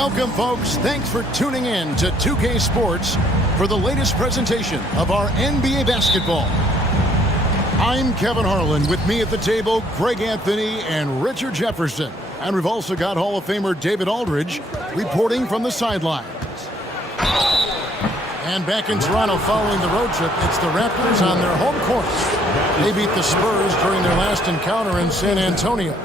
Welcome, folks. Thanks for tuning in to 2K Sports for the latest presentation of our NBA basketball. I'm Kevin Harlan. With me at the table, Greg Anthony and Richard Jefferson. And we've also got Hall of Famer David Aldridge reporting from the sidelines. And back in Toronto following the road trip, it's the Raptors on their home court. They beat the Spurs during their last encounter in San Antonio.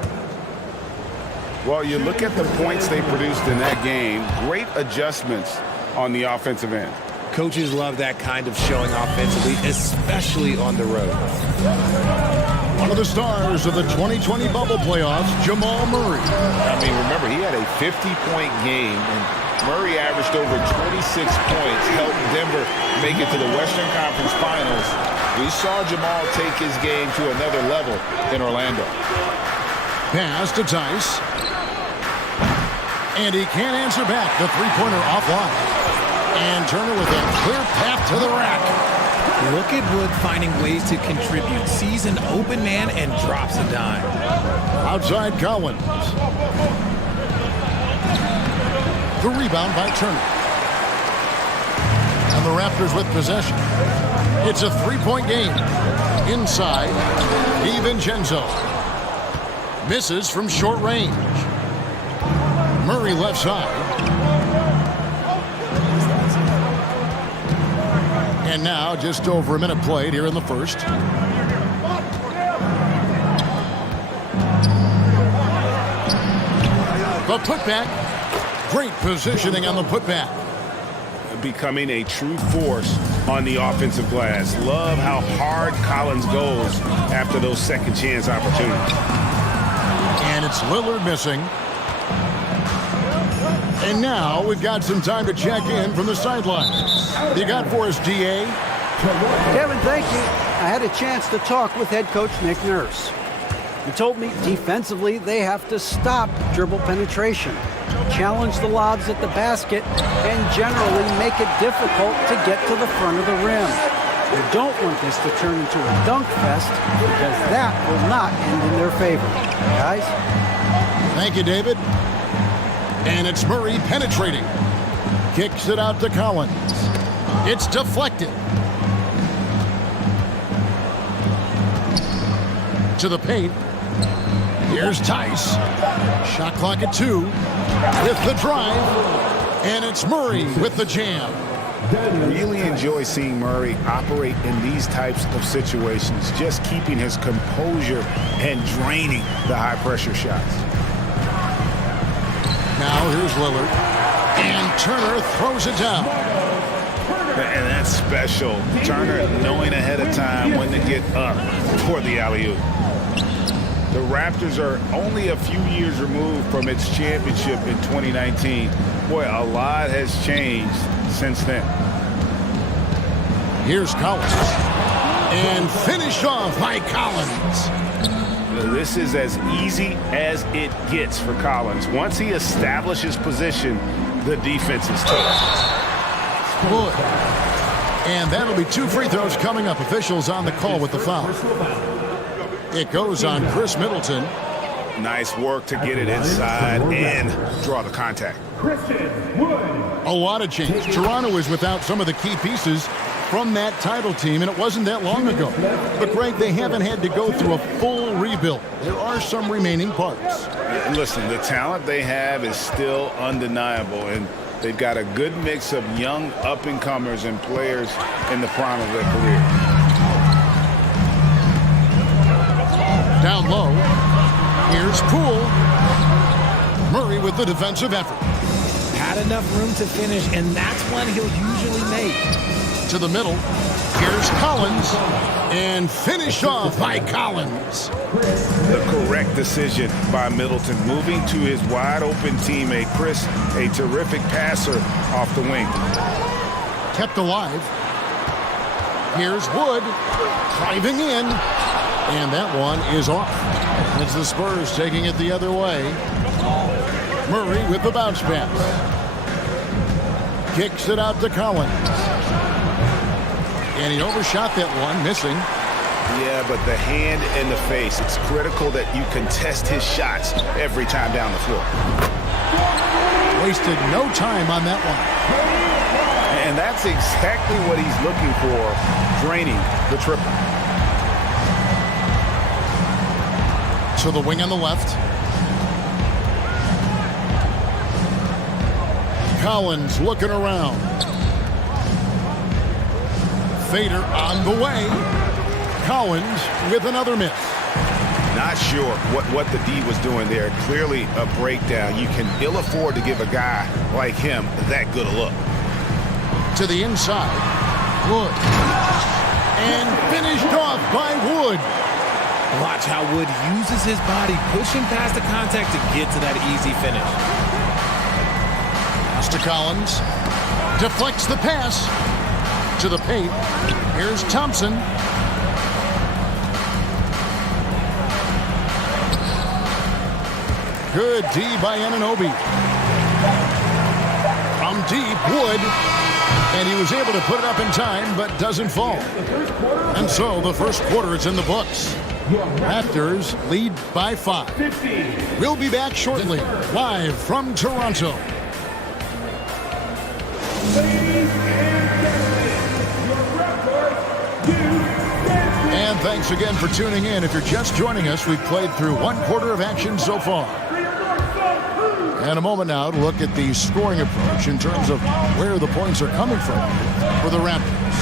Well, you look at the points they produced in that game, great adjustments on the offensive end. Coaches love that kind of showing offensively, especially on the road. One of the stars of the 2020 bubble playoffs, Jamal Murray. I mean, remember, he had a 50-point game, and Murray averaged over 26 points, helped Denver make it to the Western Conference Finals. We saw Jamal take his game to another level in Orlando. Pass to Tice. And he can't answer back. The three-pointer offline. And Turner with a clear path to the rack. Look at Wood finding ways to contribute. Sees an open man and drops a dime. Outside Collins. The rebound by Turner. And the Raptors with possession. It's a three-point game. Inside, DiVincenzo. Misses from short range. Murray left side. And now just over a minute played here in the first. The putback. Great positioning on the putback. Becoming a true force on the offensive glass. Love how hard Collins goes after those second chance opportunities. And it's Lillard missing. And now we've got some time to check in from the sidelines. You got for us, DA? Kevin, thank you. I had a chance to talk with head coach Nick Nurse. He told me defensively they have to stop dribble penetration, challenge the lobs at the basket, and generally make it difficult to get to the front of the rim. We don't want this to turn into a dunk fest because that will not end in their favor. Guys? Thank you, David. And it's Murray penetrating. Kicks it out to Collins. It's deflected. To the paint. Here's Tice. Shot clock at 2. With the drive. And it's Murray with the jam. Really enjoy seeing Murray operate in these types of situations, just keeping his composure and draining the high-pressure shots. Now here's Lillard. And Turner throws it down. And that's special. Turner knowing ahead of time when to get up for the alley-oop. The Raptors are only a few years removed from its championship in 2019. Boy, a lot has changed since then. Here's Collins. And finished off by Collins. This is as easy as it gets for Collins. Once he establishes position, the defense is tough. Good. And that'll be 2 free throws coming up. Officials on the call with the foul. It goes on Chris Middleton. Nice work to get it inside and draw the contact. A lot of change. Toronto is without some of the key pieces from that title team, and it wasn't that long ago. But, Greg, they haven't had to go through a full rebuild. There are some remaining parts. Listen, the talent they have is still undeniable, and they've got a good mix of young up-and-comers and players in the prime of their career. Down low. Here's Poole. Murray with the defensive effort. Had enough room to finish, and that's one he'll usually make. To the middle. Here's Collins. And finished off by Collins. The correct decision by Middleton, moving to his wide-open teammate, Chris, a terrific passer off the wing. Kept alive. Here's Wood. Driving in. And that one is off. It's the Spurs taking it the other way. Murray with the bounce pass. Kicks it out to Collins. And he overshot that one, missing. Yeah, but the hand in the face, it's critical that you contest his shots every time down the floor. Wasted no time on that one. And that's exactly what he's looking for, draining the triple. To the wing on the left. Collins looking around. Fader on the way. Collins with another miss. Not sure what the D was doing there. Clearly a breakdown. You can ill afford to give a guy like him that good a look. To the inside. Wood. And finished off by Wood. Watch how Wood uses his body, pushing past the contact to get to that easy finish. Pass to Collins. Deflects the pass. To the paint. Here's Thompson. Good D by Anunoby. From deep, Wood. And he was able to put it up in time, but doesn't fall. And so the first quarter is in the books. Raptors lead by 5. We'll be back shortly, live from Toronto. And thanks again for tuning in. If you're just joining us, we've played through one quarter of action so far. And a moment now to look at the scoring approach in terms of where the points are coming from for the Raptors.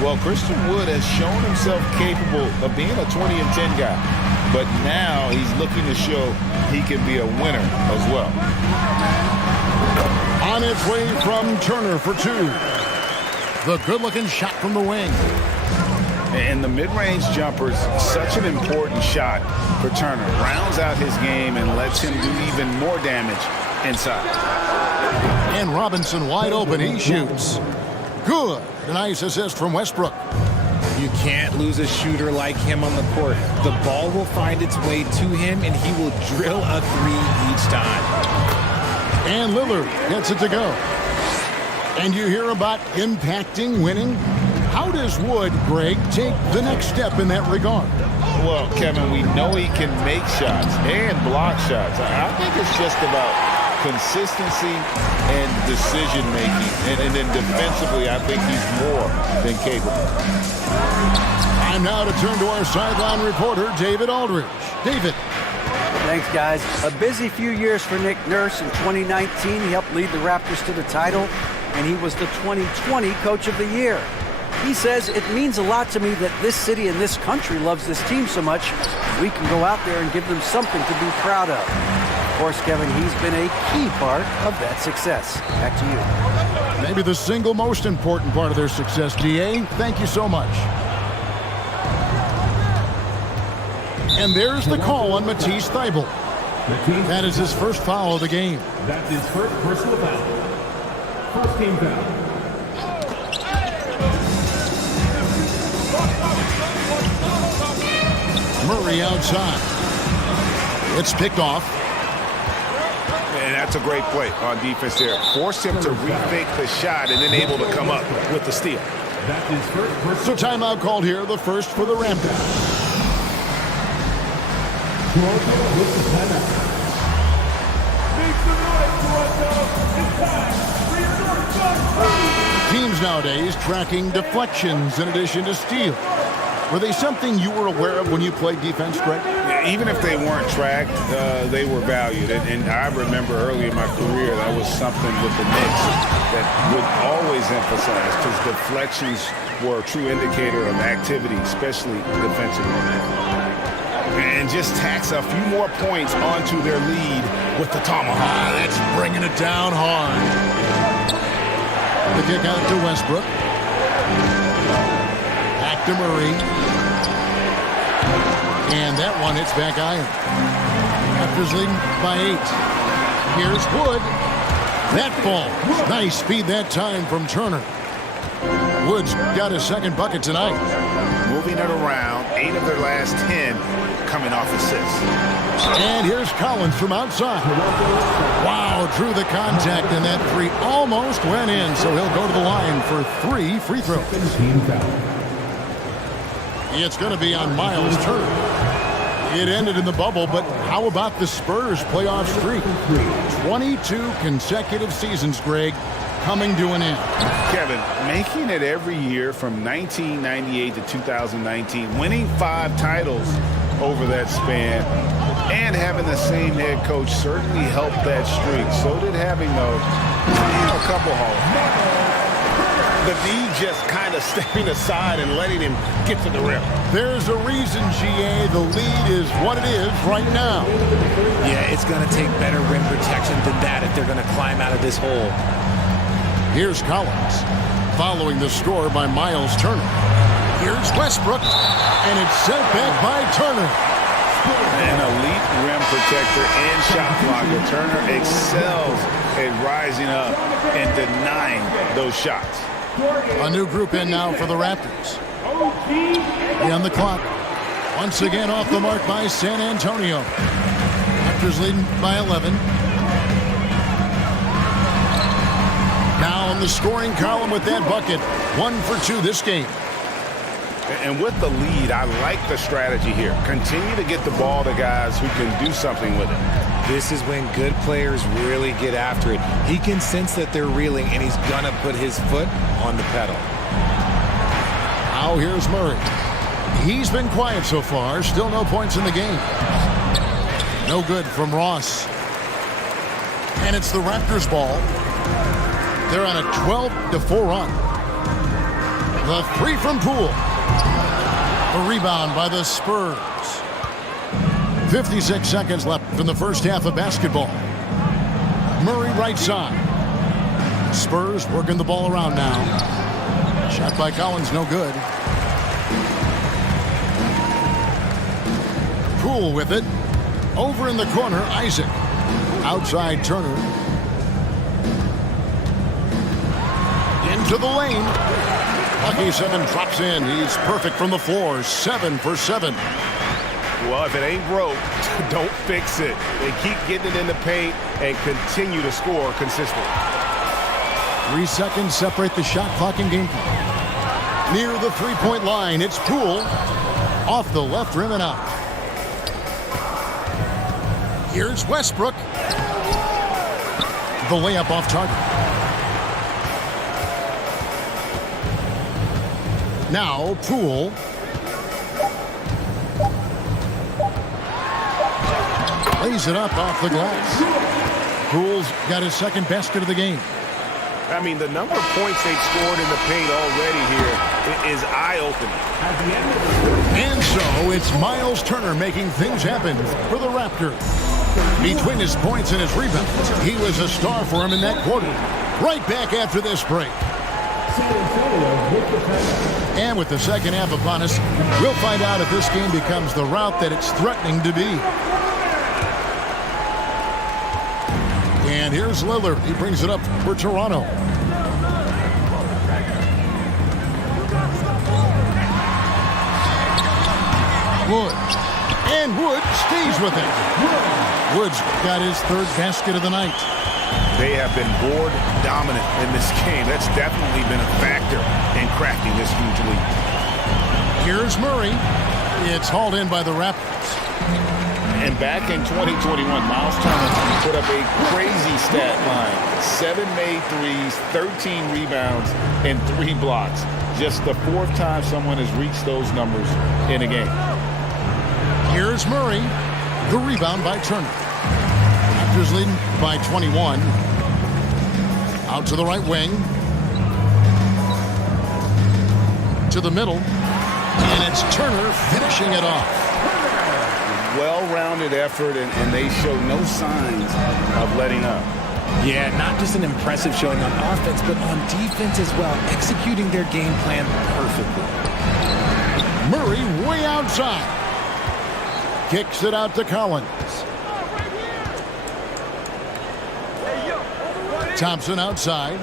Well, Christian Wood has shown himself capable of being a 20-10 guy, but now he's looking to show he can be a winner as well. On its way from Turner for 2. The good-looking shot from the wing. And the mid-range jumper is such an important shot for Turner. Rounds out his game and lets him do even more damage inside. And Robinson wide open. He shoots. Good. A nice assist from Westbrook. You can't lose a shooter like him on the court. The ball will find its way to him, and he will drill a 3 each time. And Lillard gets it to go. And you hear about impacting winning? How does Wood, Greg, take the next step in that regard? Well, Kevin, we know he can make shots and block shots. I think it's just about consistency and decision-making. And then defensively, I think he's more than capable. Time now to turn to our sideline reporter, David Aldridge. David. Thanks, guys. A busy few years for Nick Nurse. In 2019, he helped lead the Raptors to the title, and he was the 2020 Coach of the Year. He says, it means a lot to me that this city and this country loves this team so much. We can go out there and give them something to be proud of. Of course, Kevin, he's been a key part of that success. Back to you. Maybe the single most important part of their success, DA. Thank you so much. And there's the call on Matisse Thybulle. That is his first foul of the game. That's his first personal foul. First team foul. Murray outside. It's picked off. And that's a great play on defense there. Forced him to rethink the shot and then able to come up with the steal. That's his first So timeout called here, the first for the Raptors. Toronto with the timeout. Make some noise, Toronto. It's time for your Teams nowadays tracking deflections in addition to steals. Were they something you were aware of when you played defense, Greg? Yeah, even if they weren't tracked, they were valued. And I remember early in my career, that was something with the Knicks that would always emphasize, because deflections were a true indicator of activity, especially defensively. And just tacks a few more points onto their lead with the tomahawk. That's bringing it down hard. The kick out to Westbrook. Back to Murray. And that one hits back iron. Raptors leading by 8. Here's Wood. That ball. Nice speed that time from Turner. Wood's got his second bucket tonight. Moving it around, 8 of their last 10 coming off assists. And here's Collins from outside. Wow, drew the contact, and that 3 almost went in, so he'll go to the line for 3 free throws. It's going to be on Miles Turner. It ended in the bubble, but how about the Spurs playoff streak? 22 consecutive seasons, Greg, coming to an end. Kevin, making it every year from 1998 to 2019, winning 5 titles over that span, and having the same head coach certainly helped that streak. So did having a couple Hall of Famers. The D just kind of stepping aside and letting him get to the rim. There's a reason, GA, the lead is what it is right now. Yeah, it's going to take better rim protection than that if they're going to climb out of this hole. Here's Collins, following the score by Miles Turner. Here's Westbrook, and it's sent back by Turner. An elite rim protector and shot blocker. Turner excels at rising up and denying those shots. A new group in now for the Raptors. On the clock. Once again off the mark by San Antonio. Raptors leading by 11. Now on the scoring column with that bucket. 1 for 2 this game. And with the lead, I like the strategy here. Continue to get the ball to guys who can do something with it. This is when good players really get after it. He can sense that they're reeling, and he's going to put his foot on the pedal. Now here's Murray. He's been quiet so far. Still no points in the game. No good from Ross. And it's the Raptors ball. They're on a 12-4 run. The 3 from Poole. A rebound by the Spurs. 56 seconds left in the first half of basketball. Murray right side. Spurs working the ball around now. Shot by Collins, no good. Poole with it. Over in the corner, Isaac. Outside Turner. Into the lane. Lucky 7 drops in. He's perfect from the floor. 7 for 7. Well, if it ain't broke, don't fix it. They keep getting it in the paint and continue to score consistently. 3 seconds separate the shot clock and game clock. Near the three-point line, it's Poole. Off the left rim and out. Here's Westbrook. The layup off target. Now Poole. Lays it up off the glass. Poole's got his second basket of the game. I mean, the number of points they've scored in the paint already here is eye-opening. And so it's Miles Turner making things happen for the Raptors. Between his points and his rebounds, he was a star for him in that quarter. Right back after this break. And with the second half upon us, we'll find out if this game becomes the route that it's threatening to be. And here's Lillard. He brings it up for Toronto. Wood. And Wood stays with it. Wood's got his third basket of the night. They have been board dominant in this game. That's definitely been a factor in cracking this huge lead. Here's Murray. It's hauled in by the Raptors. And back in 2021, Miles Turner put up a crazy stat line. 7 made threes, 13 rebounds, and 3 blocks. Just the 4th time someone has reached those numbers in a game. Here's Murray. The rebound by Turner. Raptors leading by 21. Out to the right wing. To the middle. And it's Turner finishing it off. Well-rounded effort, and they show no signs of letting up. Yeah, not just an impressive showing on offense, but on defense as well, executing their game plan perfectly. Murray way outside. Kicks it out to Collins. Thompson outside.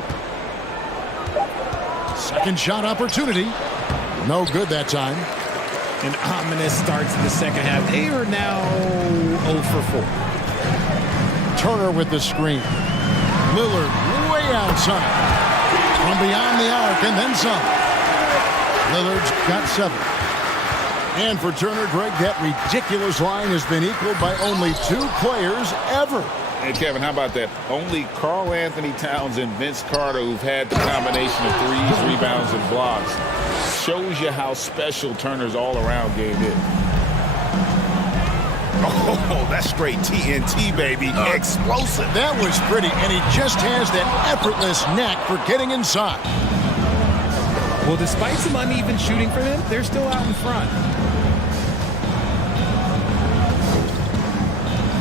Second shot opportunity. No good that time. An ominous start to the second half. They are now 0 for 4. Turner with the screen. Lillard way outside. From beyond the arc and then some. Lillard's got 7. And for Turner, Greg, that ridiculous line has been equaled by only 2 players ever. Hey, Kevin, how about that? Only Karl Anthony Towns and Vince Carter, who've had the combination of threes, rebounds, and blocks. Shows you how special Turner's all-around game is. Oh, that's straight TNT, baby. Explosive. That was pretty, and he just has that effortless knack for getting inside. Well, despite some uneven shooting for them, they're still out in front.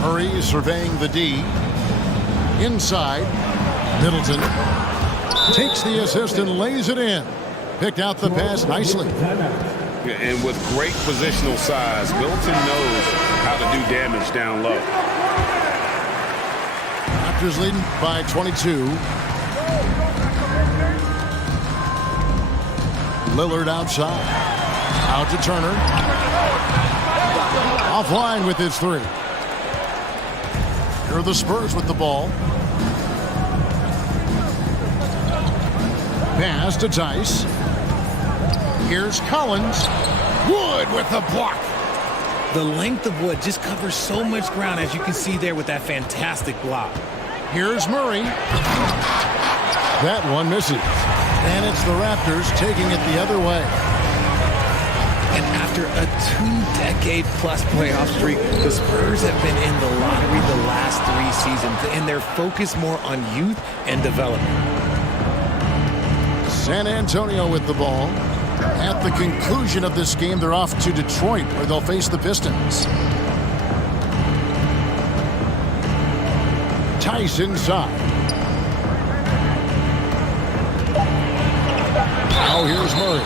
Murray is surveying the D. Inside. Middleton takes the assist and lays it in. Picked out the pass nicely. And with great positional size, Middleton knows how to do damage down low. Raptors leading by 22. Lillard outside. Out to Turner. Offline with his 3. Here are the Spurs with the ball. Pass to Tice. Here's Collins. Wood with the block. The length of Wood just covers so much ground, as you can see there with that fantastic block. Here's Murray. That one misses. And it's the Raptors taking it the other way. And after a 2-decade-plus playoff streak, the Spurs have been in the lottery the last 3 seasons, and they're focused more on youth and development. San Antonio with the ball. At the conclusion of this game, they're off to Detroit, where they'll face the Pistons. Tice inside. Now here's Murray.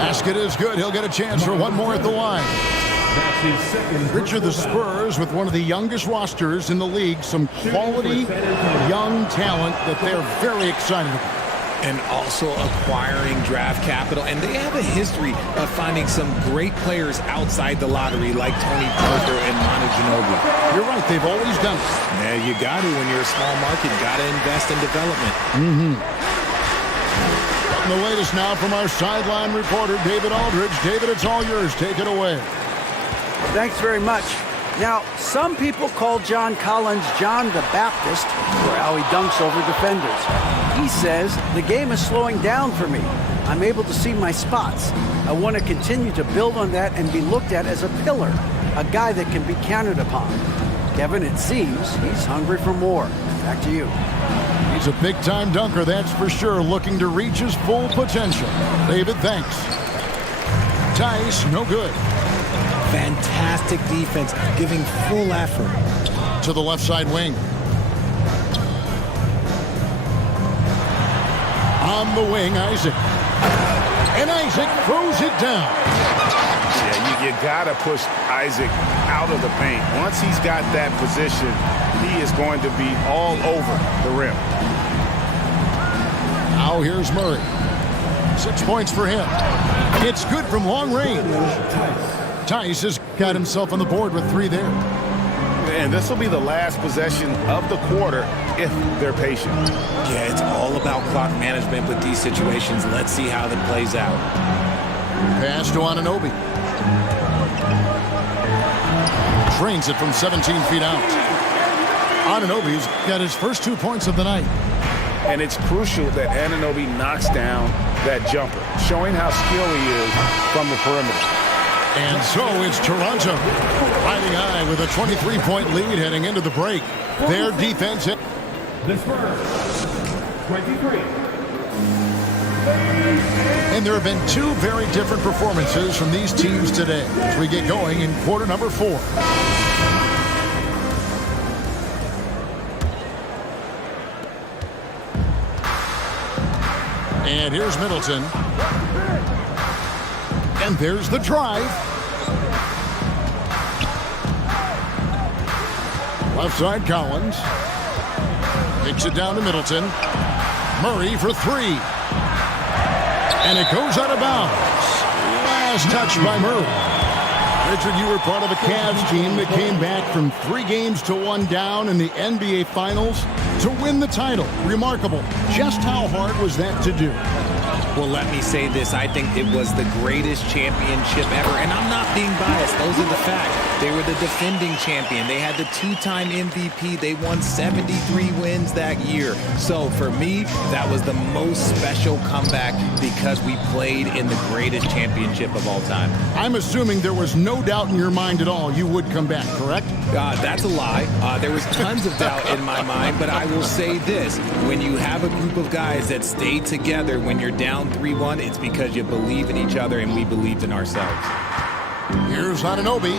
Basket is good. He'll get a chance for one more at the line. Richard, the Spurs with one of the youngest rosters in the league. Some quality young talent that they're very excited about. And also acquiring draft capital. And they have a history of finding some great players outside the lottery, like Tony Parker and Manu Ginobili. You're right. They've always done it. Yeah, you got to. When you're a small market, got to invest in development. And the latest now from our sideline reporter, David Aldridge. David, it's all yours. Take it away. Thanks very much. Now, some people call John Collins John the Baptist for how he dunks over defenders. He says, the game is slowing down for me. I'm able to see my spots. I want to continue to build on that and be looked at as a pillar, a guy that can be counted upon. Kevin, it seems he's hungry for more. Back to you. He's a big-time dunker, that's for sure, looking to reach his full potential. David, thanks. Tice, no good. Fantastic defense, giving full effort. To the left side wing. On the wing, Isaac. And Isaac throws it down. Yeah, you got to push Isaac out of the paint. Once he's got that position, he is going to be all over the rim. Now here's Murray. 6 points for him. It's good from long range. Tice has got himself on the board with 3 there. And this will be the last possession of the quarter if they're patient. Yeah, it's all about clock management with these situations. Let's see how that plays out. Pass to Anunoby. Trains it from 17 feet out. Anunoby's got his first 2 points of the night. And it's crucial that Anunoby knocks down that jumper, showing how skilled he is from the perimeter. And so it's Toronto riding high with a 23-point lead heading into the break. Their defense. The Spurs, 23. And there have been 2 very different performances from these teams today as we get going in quarter number 4. And here's Middleton. And there's the drive. Left side, Collins. Takes it down to Middleton. Murray for 3. And it goes out of bounds. Last touch by Murray. Richard, you were part of a Cavs team that came back from 3 games to 1 down in the NBA Finals to win the title. Remarkable. Just how hard was that to do? Well, let me say this. I think it was the greatest championship ever. And I'm not being biased. Those are the facts. They were the defending champion. They had the 2-time MVP. They won 73 wins that year. So for me, that was the most special comeback because we played in the greatest championship of all time. I'm assuming there was no doubt in your mind at all you would come back, correct? That's a lie. There was tons of doubt in my mind, but I will say this. When you have a group of guys that stay together when you're down 3-1, it's because you believe in each other and we believed in ourselves. Here's Anunoby.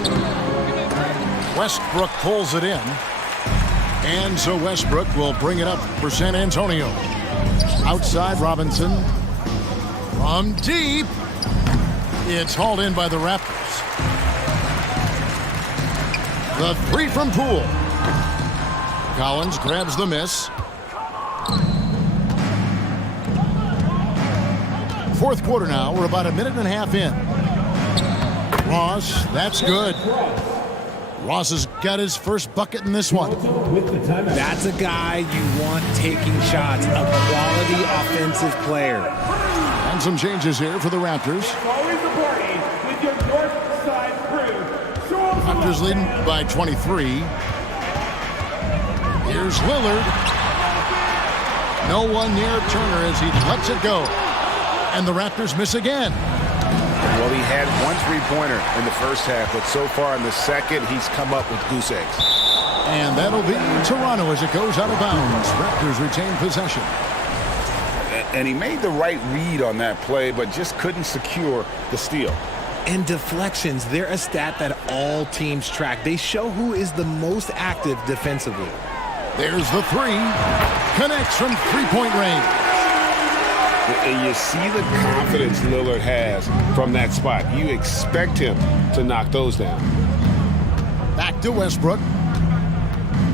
Westbrook pulls it in. And so Westbrook will bring it up for San Antonio. Outside Robinson. From deep. It's hauled in by the Raptors. The three from Poole. Collins grabs the miss. Fourth quarter now. We're about a minute and a half in. Ross, that's good. Ross has got his first bucket in this one. That's a guy you want taking shots, a quality offensive player. And some changes here for the Raptors. Raptors leading by 23. Here's Lillard. No one near Turner as he lets it go. And the Raptors miss again. Well, he had one three-pointer in the first half, but so far in the second, he's come up with goose eggs. And that'll be Toronto as it goes out of bounds. Raptors retain possession. And he made the right read on that play, but just couldn't secure the steal. And deflections, they're a stat that all teams track. They show who is the most active defensively. There's the three. Connects from three-point range. And you see the confidence Lillard has from that spot. You expect him to knock those down. Back to Westbrook.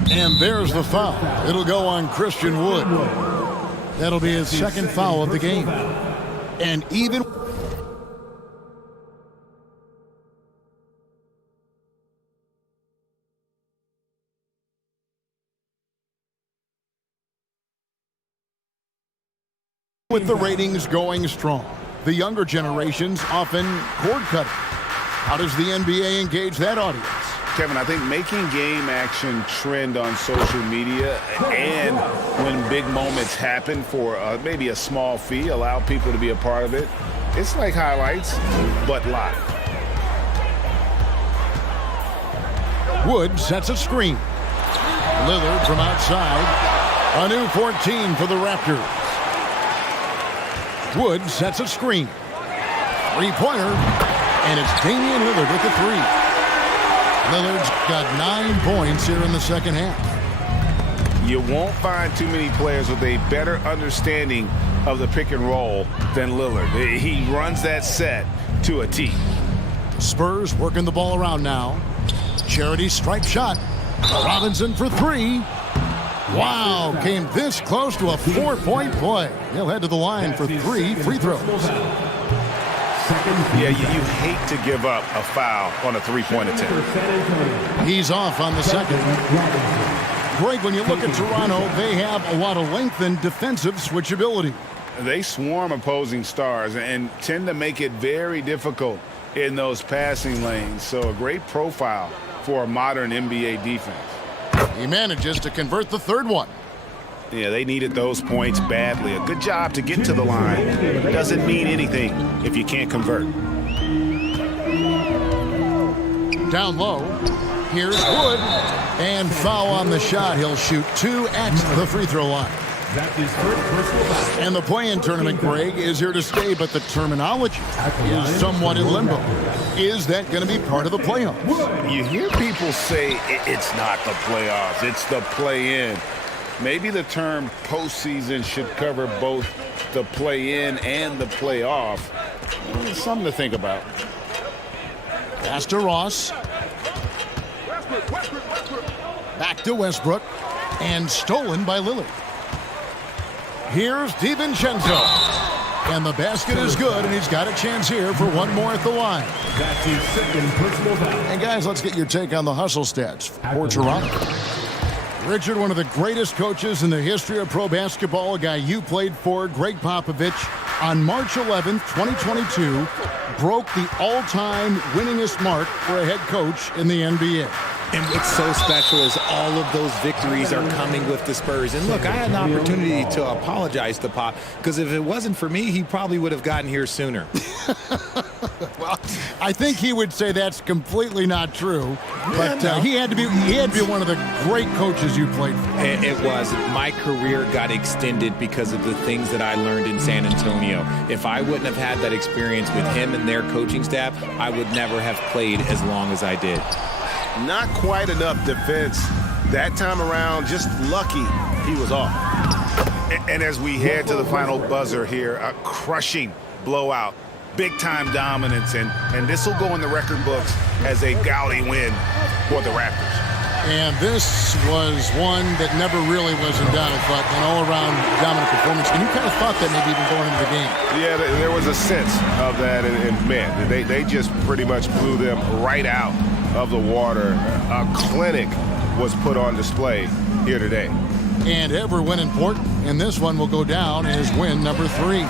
And there's the foul. It'll go on Christian Wood. That'll be his second foul of the game. And even with the ratings going strong, the younger generations often cord cutting. How does the NBA engage that audience? Kevin, I think making game action trend on social media and when big moments happen for maybe a small fee, allow people to be a part of it. It's like highlights, but live. Wood sets a screen. Lillard from outside. A new 14 for the Raptors. Wood sets a screen. Three-pointer. And it's Damian Lillard with the three. Lillard's got 9 points here in the second half. You won't find too many players with a better understanding of the pick and roll than Lillard. He runs that set to a T. Spurs working the ball around now. Charity stripe shot. Robinson for three. Wow, came this close to a 4-point play. He'll head to the line for 3 free throws. Yeah, you hate to give up a foul on a three-point attempt. He's off on the second. Greg, when you look at Toronto, they have a lot of length and defensive switchability. They swarm opposing stars and tend to make it very difficult in those passing lanes. So a great profile for a modern NBA defense. He manages to convert the third one. Yeah, they needed those points badly. A good job to get to the line. Doesn't mean anything if you can't convert. Down low. Here's Wood. And foul on the shot. He'll shoot 2 at the free throw line. And the play-in tournament, Greg, is here to stay, but the terminology is somewhat in limbo. Is that going to be part of the playoffs? You hear people say it's not the playoffs, it's the play-in. Maybe the term postseason should cover both the play-in and the playoff. It's something to think about. Pass to Ross. Back to Westbrook. And stolen by Lillard. Here's DiVincenzo. And the basket is good, and he's got a chance here for one more at the line. That's his second personal foul. And guys, let's get your take on the hustle stats for Toronto. Richard, one of the greatest coaches in the history of pro basketball, a guy you played for, Greg Popovich. on March 11th, 2022, broke the all-time winningest mark for a head coach in the NBA. And what's so special is all of those victories are coming with the Spurs. And look, I had an opportunity to apologize to Pop, because if it wasn't for me, he probably would have gotten here sooner. Well, I think he would say that's completely not true. But he had to be one of the great coaches you played for. It was. My career got extended because of the things that I learned in San Antonio. If I wouldn't have had that experience with him and their coaching staff, I would never have played as long as I did. Not quite enough defense that time around. Just lucky he was off. And as we head to the final buzzer here, a crushing blowout, big-time dominance, and this will go in the record books as a gaudy win for the Raptors. And this was one that never really was in doubt, but an all-around dominant performance. And you kind of thought that maybe even going into the game. Yeah, there was a sense of that, and man, they just pretty much blew them right out of the water. A clinic was put on display here today. And every win important, and this one will go down as win number 3.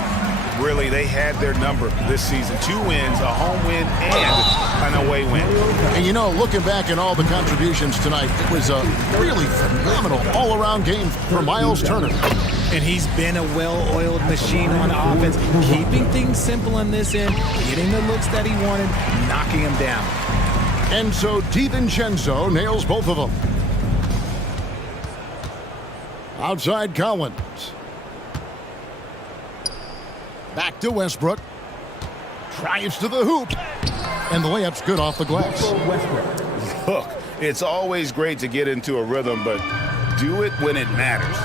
Really, they had their number this season. 2 wins, a home win, and an away win. And you know, looking back at all the contributions tonight, it was a really phenomenal all-around game for Miles Turner. And he's been a well-oiled machine on offense, keeping things simple on this end, getting the looks that he wanted, knocking them down. And so DiVincenzo nails both of them. Outside Collins. Back to Westbrook. Drives to the hoop. And the layup's good off the glass. Look, it's always great to get into a rhythm, but do it when it matters.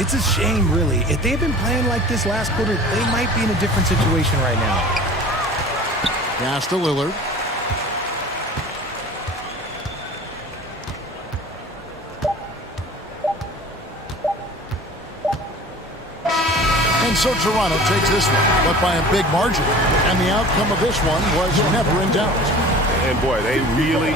It's a shame, really. If they had been playing like this last quarter, they might be in a different situation right now. Pass to Lillard. And so Toronto takes this one, but by a big margin. And the outcome of this one was never in doubt. And boy, they really